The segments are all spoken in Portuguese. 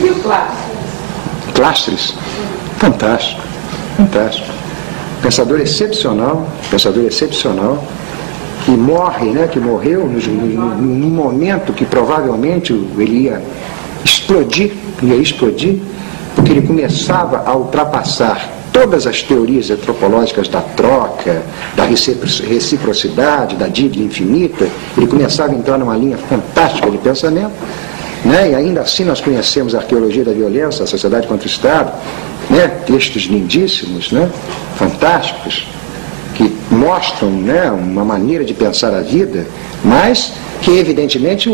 E o Clastres? Clastres? Fantástico, fantástico. Pensador excepcional, que morre, né, que morreu num momento que provavelmente ele ia explodir, porque ele começava a ultrapassar todas as teorias antropológicas da troca, da reciprocidade, da dívida infinita. Ele começava a entrar numa linha fantástica de pensamento, né? E ainda assim nós conhecemos a arqueologia da violência, a sociedade contra o Estado, né? Textos lindíssimos, né? Fantásticos, que mostram, né, uma maneira de pensar a vida, mas que evidentemente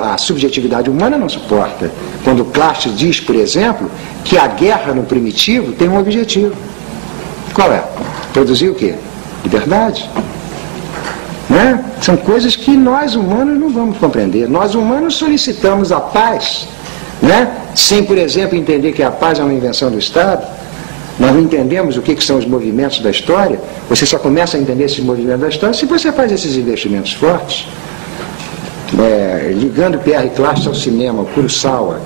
a subjetividade humana não suporta. Quando Clastres diz, por exemplo, que a guerra no primitivo tem um objetivo. Qual é? Produzir o quê? Liberdade. Né? São coisas que nós humanos não vamos compreender. Nós humanos solicitamos a paz, né? Sem, por exemplo, entender que a paz é uma invenção do Estado. Nós não entendemos o que são os movimentos da história. Você só começa a entender esses movimentos da história se você faz esses investimentos fortes. Ligando Pierre Clastres ao cinema, o Kurosawa,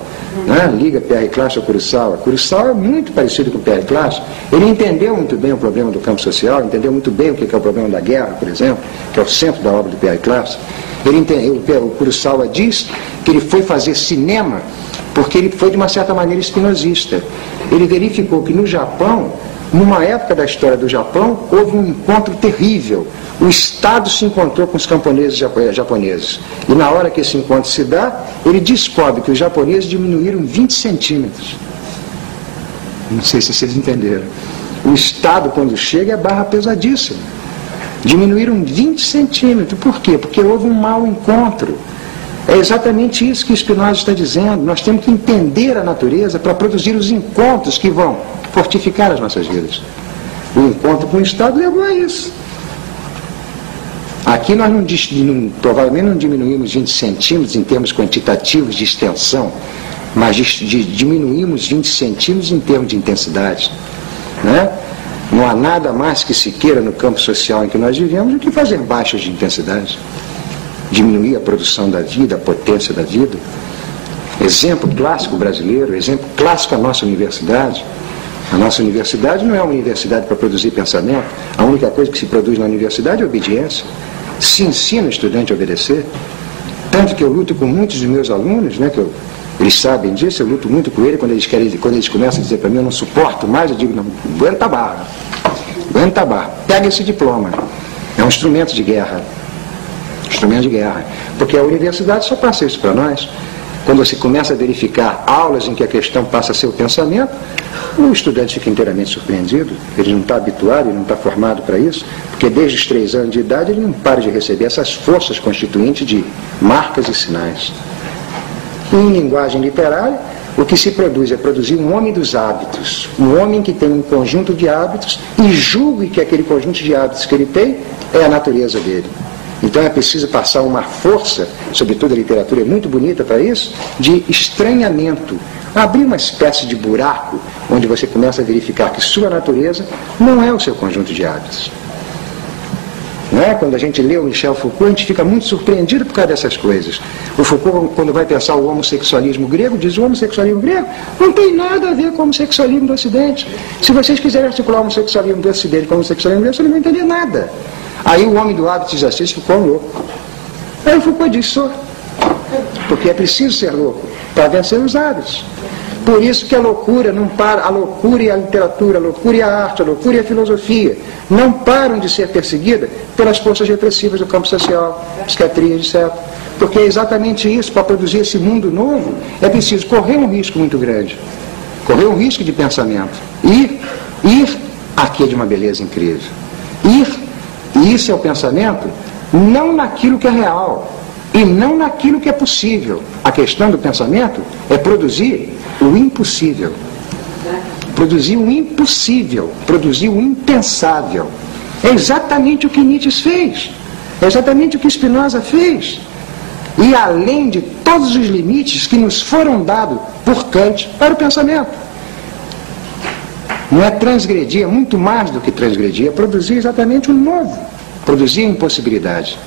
né? Liga Pierre Clastres ao Kurosawa. Kurosawa é muito parecido com Pierre Clastres. Ele entendeu muito bem o problema do campo social, entendeu muito bem o que é o problema da guerra, por exemplo, que é o centro da obra do Pierre Clastres. O Kurosawa diz que ele foi fazer cinema porque ele foi, de uma certa maneira, espinosista. Ele verificou que no Japão, numa época da história do Japão, houve um encontro terrível. O Estado se encontrou com os camponeses japoneses. E na hora que esse encontro se dá, ele descobre que os japoneses diminuíram 20 centímetros. Não sei se vocês entenderam. O Estado, quando chega, é barra pesadíssima. Diminuíram 20 centímetros. Por quê? Porque houve um mau encontro. É exatamente isso que Spinoza está dizendo. Nós temos que entender a natureza para produzir os encontros que vão fortificar as nossas vidas. O encontro com o Estado levou a isso. Aqui nós provavelmente não diminuímos 20 centímetros em termos quantitativos de extensão, mas diminuímos 20 centímetros em termos de intensidade. Né? Não há nada mais que se queira no campo social em que nós vivemos do que fazer baixas de intensidade. Diminuir a produção da vida, a potência da vida. Exemplo clássico brasileiro, exemplo clássico a nossa universidade. A nossa universidade não é uma universidade para produzir pensamento. A única coisa que se produz na universidade é obediência. Se ensina o estudante a obedecer. Tanto que eu luto com muitos dos meus alunos, né, eles sabem disso, eu luto muito com eles quando eles começam a dizer para mim, eu não suporto mais, eu digo, não, aguenta a barra. Aguenta a barra. Pega esse diploma. É um instrumento de guerra. Instrumento de guerra. Porque a universidade só passa isso para nós. Quando você começa a verificar aulas em que a questão passa a ser o pensamento, o estudante fica inteiramente surpreendido. Ele não está habituado, ele não está formado para isso, porque desde os 3 anos de idade ele não para de receber essas forças constituintes de marcas e sinais. E em linguagem literária, o que se produz é produzir um homem dos hábitos, um homem que tem um conjunto de hábitos e julgue que aquele conjunto de hábitos que ele tem é a natureza dele. Então é preciso passar uma força, sobretudo a literatura é muito bonita para isso, de estranhamento. Abrir uma espécie de buraco onde você começa a verificar que sua natureza não é o seu conjunto de hábitos. Não é? Quando a gente lê o Michel Foucault, a gente fica muito surpreendido por causa dessas coisas. O Foucault, quando vai pensar o homossexualismo grego, diz o homossexualismo grego não tem nada a ver com o homossexualismo do Ocidente. Se vocês quiserem articular o homossexualismo do Ocidente com o homossexualismo grego, vocês não vão entender nada. Aí o homem do hábito diz assim, ficou louco. Aí o Foucault diz, só. Porque é preciso ser louco para vencer os hábitos. Por isso que a loucura não para, a loucura e a literatura, a loucura e a arte, a loucura e a filosofia não param de ser perseguidas pelas forças repressivas do campo social, psiquiatria, etc. Porque é exatamente isso, para produzir esse mundo novo, é preciso correr um risco muito grande. Correr um risco de pensamento. Ir aqui é de uma beleza incrível. E isso é o pensamento, não naquilo que é real, e não naquilo que é possível. A questão do pensamento é produzir o impossível. Produzir o impossível, produzir o impensável. É exatamente o que Nietzsche fez. É exatamente o que Spinoza fez. E além de todos os limites que nos foram dados por Kant para o pensamento. Não é transgredir, é muito mais do que transgredir, é produzir exatamente o novo. Produzir a impossibilidade.